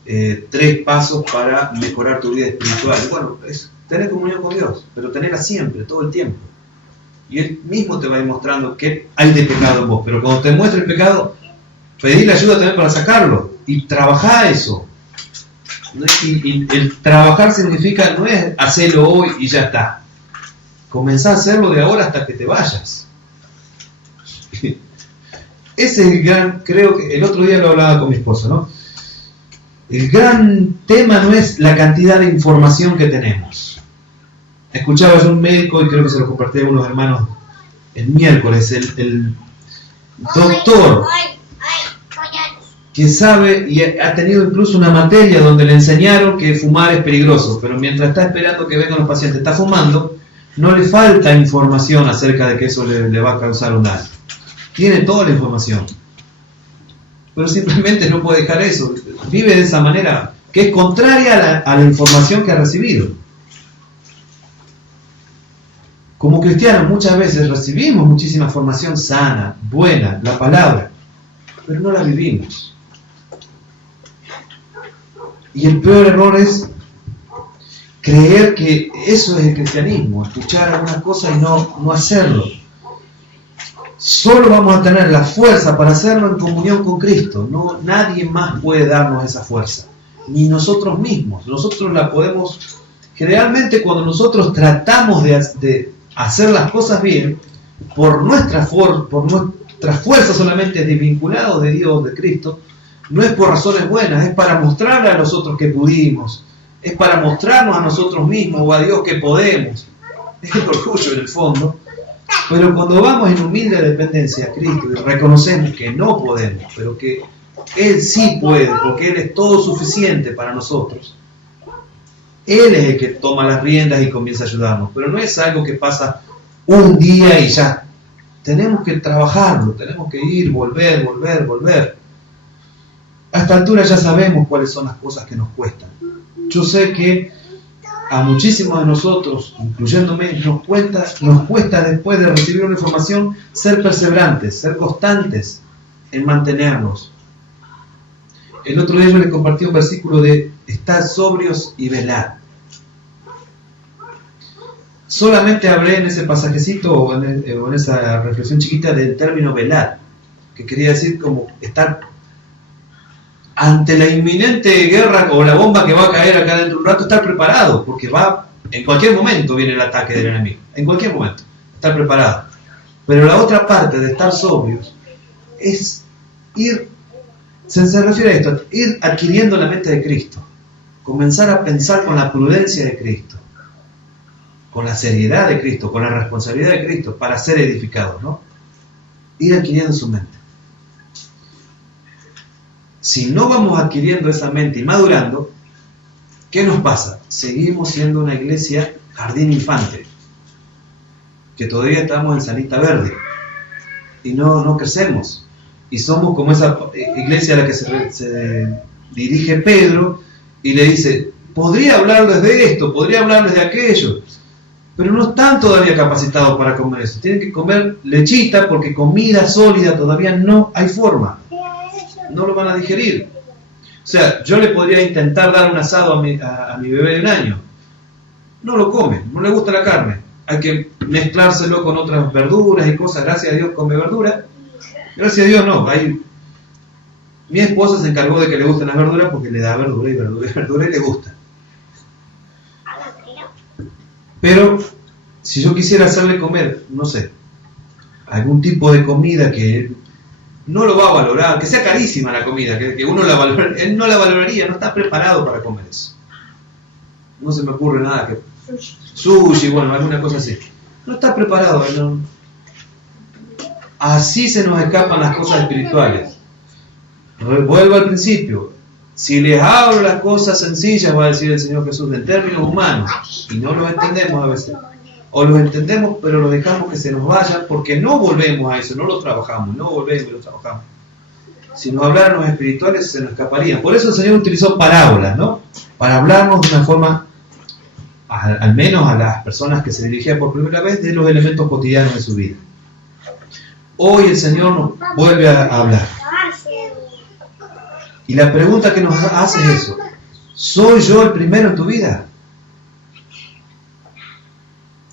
3 pasos para mejorar tu vida espiritual. Bueno, es tener comunión con Dios, pero tenerla siempre, todo el tiempo. Y Él mismo te va demostrando que hay de pecado en vos. Pero cuando te muestre el pecado, pedirle ayuda también para sacarlo. Y trabajar eso. Y el trabajar significa, no es hacerlo hoy y ya está. Comenzá a hacerlo de ahora hasta que te vayas. Ese es el gran, creo que el otro día lo hablaba con mi esposa, ¿no? El gran tema no es la cantidad de información que tenemos. Escuchaba yo un médico, y creo que se lo compartí a unos hermanos el miércoles, el doctor que sabe y ha tenido incluso una materia donde le enseñaron que fumar es peligroso, pero mientras está esperando que vengan los pacientes, está fumando, no le falta información acerca de que eso le va a causar un daño. Tiene toda la información, pero simplemente no puede dejar eso. Vive de esa manera, que es contraria a la información que ha recibido. Como cristianos muchas veces recibimos muchísima formación sana, buena, la palabra, pero no la vivimos. Y el peor error es creer que eso es el cristianismo, escuchar alguna cosa y no hacerlo. Solo vamos a tener la fuerza para hacerlo en comunión con Cristo. Nadie más puede darnos esa fuerza, ni nosotros mismos. Nosotros la podemos, generalmente cuando nosotros tratamos de hacer las cosas bien, por nuestra nuestra fuerza solamente es desvinculado de Dios, de Cristo, no es por razones buenas, es para mostrarle a nosotros que pudimos, es para mostrarnos a nosotros mismos o a Dios que podemos. Es el orgullo en el fondo. Pero cuando vamos en humilde dependencia a Cristo y reconocemos que no podemos, pero que Él sí puede, porque Él es todo suficiente para nosotros, Él es el que toma las riendas y comienza a ayudarnos. Pero no es algo que pasa un día y ya. Tenemos que trabajarlo, tenemos que ir, volver. A esta altura ya sabemos cuáles son las cosas que nos cuestan. Yo sé que a muchísimos de nosotros, incluyéndome, nos cuesta después de recibir una información ser perseverantes, ser constantes en mantenernos. El otro día yo les compartí un versículo de estar sobrios y velad. Solamente hablé en ese pasajecito o en esa reflexión chiquita del término velad, que quería decir como estar ante la inminente guerra o la bomba que va a caer acá dentro de un rato, estar preparado, porque en cualquier momento viene el ataque del enemigo, en cualquier momento, estar preparado. Pero la otra parte de estar sobrios es se refiere a esto, ir adquiriendo la mente de Cristo, comenzar a pensar con la prudencia de Cristo, con la seriedad de Cristo, con la responsabilidad de Cristo, para ser edificados, ¿no? Ir adquiriendo su mente. Si no vamos adquiriendo esa mente y madurando, ¿qué nos pasa? Seguimos siendo una iglesia jardín infante, que todavía estamos en salita verde y no crecemos. Y somos como esa iglesia a la que se dirige Pedro y le dice, podría hablarles de esto, podría hablarles de aquello, pero no están todavía capacitados para comer eso. Tienen que comer lechita porque comida sólida todavía no hay forma. No lo van a digerir. O sea, yo le podría intentar dar un asado a mi bebé de 1 año. No lo come, no le gusta la carne. Hay que mezclárselo con otras verduras y cosas. Gracias a Dios come verdura. Gracias a Dios no. Mi esposa se encargó de que le gusten las verduras porque le da verdura y le gusta. Pero si yo quisiera hacerle comer, no sé, algún tipo de comida que no lo va a valorar, que sea carísima la comida, que uno la valore, él no la valoraría, no está preparado para comer eso. No se me ocurre nada que sushi, bueno, alguna cosa así. No está preparado, no. Así se nos escapan las cosas espirituales. Vuelvo al principio. Si les hablo las cosas sencillas, va a decir el Señor Jesús, en términos humanos, y no los entendemos a veces. O los entendemos, pero los dejamos que se nos vayan, porque no volvemos a eso, no lo trabajamos, no volvemos y lo trabajamos. Si nos hablaran los espirituales, se nos escaparían. Por eso el Señor utilizó parábolas, ¿no? Para hablarnos de una forma, al menos a las personas que se dirigían por primera vez, de los elementos cotidianos de su vida. Hoy el Señor nos vuelve a hablar. Y la pregunta que nos hace es eso: ¿soy yo el primero en tu vida?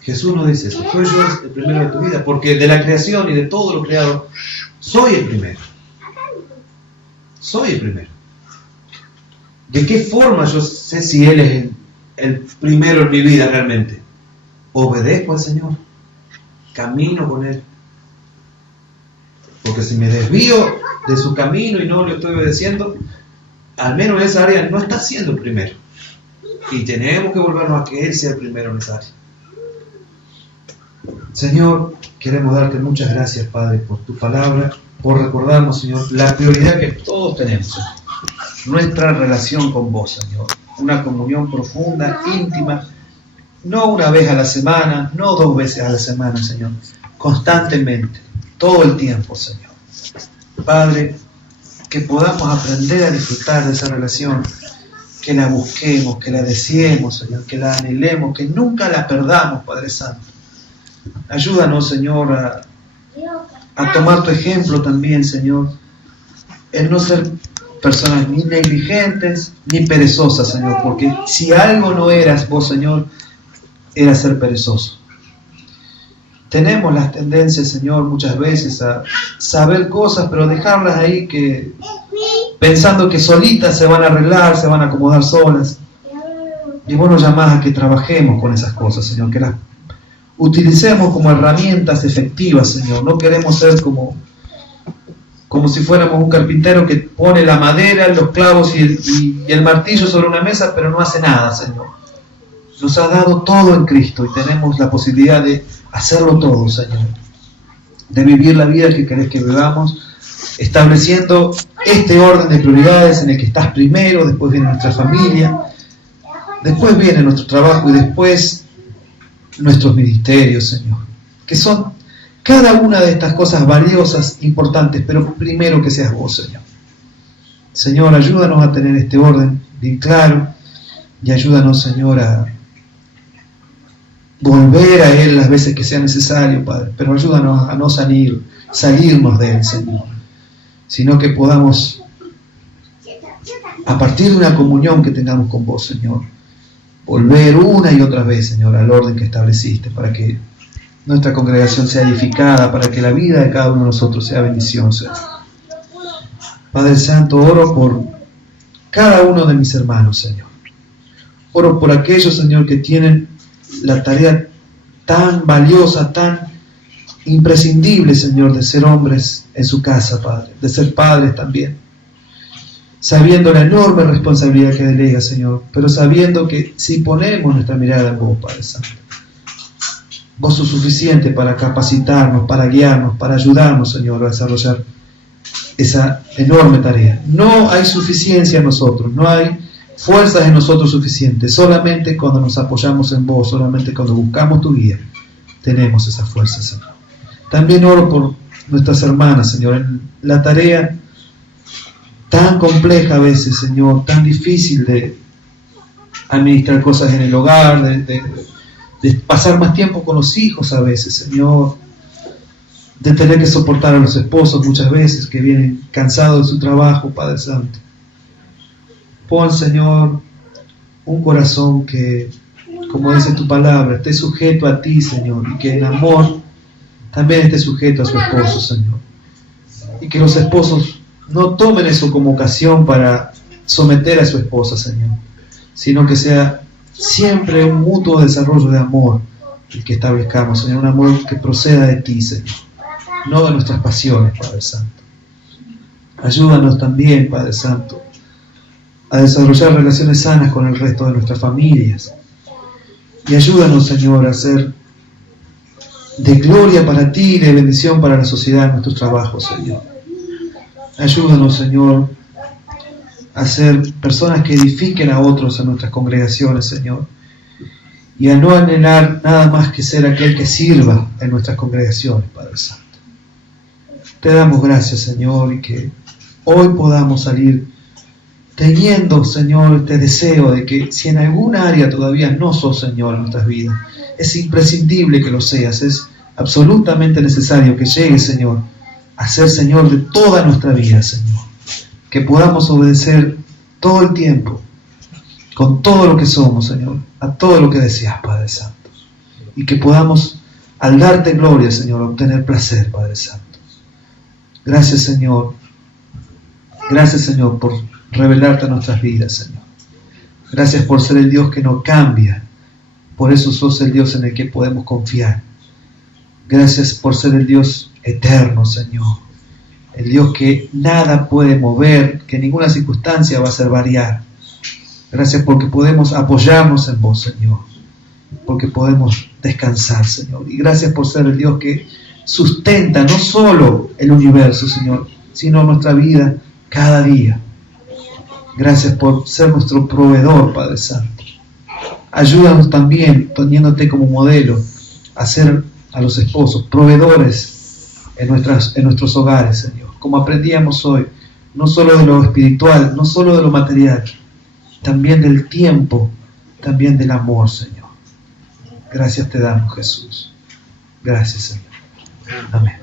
Jesús nos dice eso: soy yo el primero en tu vida, porque de la creación y de todo lo creado, soy el primero. Soy el primero. ¿De qué forma yo sé si Él es el primero en mi vida realmente? Obedezco al Señor, camino con Él. Porque si me desvío de su camino y no le estoy obedeciendo, al menos en esa área no está siendo el primero. Y tenemos que volvernos a que Él sea el primero en esa área. Señor, queremos darte muchas gracias, Padre, por tu palabra, por recordarnos, Señor, la prioridad que todos tenemos, Señor. Nuestra relación con vos, Señor. Una comunión profunda, íntima, no una vez a la semana, no 2 veces a la semana, Señor. Constantemente, todo el tiempo, Señor. Padre, que podamos aprender a disfrutar de esa relación, que la busquemos, que la deseemos, Señor, que la anhelemos, que nunca la perdamos, Padre Santo. Ayúdanos, Señor, a tomar tu ejemplo también, Señor, en no ser personas ni negligentes ni perezosas, Señor, porque si algo no eras vos, Señor, era ser perezoso. Tenemos las tendencias, Señor, muchas veces a saber cosas, pero dejarlas ahí pensando que solitas se van a arreglar, se van a acomodar solas. Y vos nos llamás a que trabajemos con esas cosas, Señor, que las utilicemos como herramientas efectivas, Señor. No queremos ser como como si fuéramos un carpintero que pone la madera, los clavos y el martillo sobre una mesa, pero no hace nada, Señor. Nos has dado todo en Cristo y tenemos la posibilidad de hacerlo todo, Señor. De vivir la vida que querés que vivamos, estableciendo este orden de prioridades en el que estás primero, después viene nuestra familia, después viene nuestro trabajo y después nuestros ministerios, Señor. Que son cada una de estas cosas valiosas, importantes, pero primero que seas vos, Señor. Señor, ayúdanos a tener este orden bien claro y ayúdanos, Señor, a volver a Él las veces que sea necesario, Padre, pero ayúdanos a no salirnos de Él, Señor, sino que podamos, a partir de una comunión que tengamos con vos, Señor, volver una y otra vez, Señor, al orden que estableciste, para que nuestra congregación sea edificada, para que la vida de cada uno de nosotros sea bendición, Señor. Padre Santo, oro por cada uno de mis hermanos, Señor. Oro por aquellos, Señor, que tienen la tarea tan valiosa, tan imprescindible, Señor, de ser hombres en su casa, Padre, de ser padres también, sabiendo la enorme responsabilidad que delega, Señor, pero sabiendo que si ponemos nuestra mirada en vos, Padre Santo, vos sos suficiente para capacitarnos, para guiarnos, para ayudarnos, Señor, a desarrollar esa enorme tarea. No hay suficiencia en nosotros, no hay fuerzas en nosotros suficientes. Solamente cuando nos apoyamos en vos, solamente cuando buscamos tu guía, tenemos esa fuerza, Señor. También oro por nuestras hermanas, Señor, en la tarea tan compleja a veces, Señor, tan difícil de administrar cosas en el hogar, de pasar más tiempo con los hijos a veces, Señor, de tener que soportar a los esposos muchas veces que vienen cansados de su trabajo, Padre Santo. Pon, Señor, un corazón que, como dice tu palabra, esté sujeto a ti, Señor, y que en amor también esté sujeto a su esposo, Señor. Y que los esposos no tomen eso como ocasión para someter a su esposa, Señor, sino que sea siempre un mutuo desarrollo de amor el que establezcamos, Señor, un amor que proceda de ti, Señor, no de nuestras pasiones, Padre Santo. Ayúdanos también, Padre Santo, a desarrollar relaciones sanas con el resto de nuestras familias. Y ayúdanos, Señor, a ser de gloria para ti y de bendición para la sociedad en nuestros trabajos, Señor. Ayúdanos, Señor, a ser personas que edifiquen a otros en nuestras congregaciones, Señor. Y a no anhelar nada más que ser aquel que sirva en nuestras congregaciones, Padre Santo. Te damos gracias, Señor, y que hoy podamos salir teniendo, Señor, este deseo de que si en algún área todavía no sos, Señor, en nuestras vidas, es imprescindible que lo seas, es absolutamente necesario que llegues, Señor, a ser Señor de toda nuestra vida, Señor. Que podamos obedecer todo el tiempo, con todo lo que somos, Señor, a todo lo que deseas, Padre Santo. Y que podamos, al darte gloria, Señor, obtener placer, Padre Santo. Gracias, Señor. Gracias, Señor, por revelarte a nuestras vidas, Señor. Gracias por ser el Dios que no cambia. Por eso sos el Dios en el que podemos confiar. Gracias por ser el Dios eterno, Señor. El Dios que nada puede mover, que ninguna circunstancia va a hacer variar. Gracias porque podemos apoyarnos en vos, Señor. Porque podemos descansar, Señor. Y gracias por ser el Dios que sustenta no solo el universo, Señor, sino nuestra vida cada día. Gracias por ser nuestro proveedor, Padre Santo. Ayúdanos también, teniéndote como modelo, a ser a los esposos proveedores en nuestros hogares, Señor. Como aprendíamos hoy, no solo de lo espiritual, no solo de lo material, también del tiempo, también del amor, Señor. Gracias te damos, Jesús. Gracias, Señor. Amén.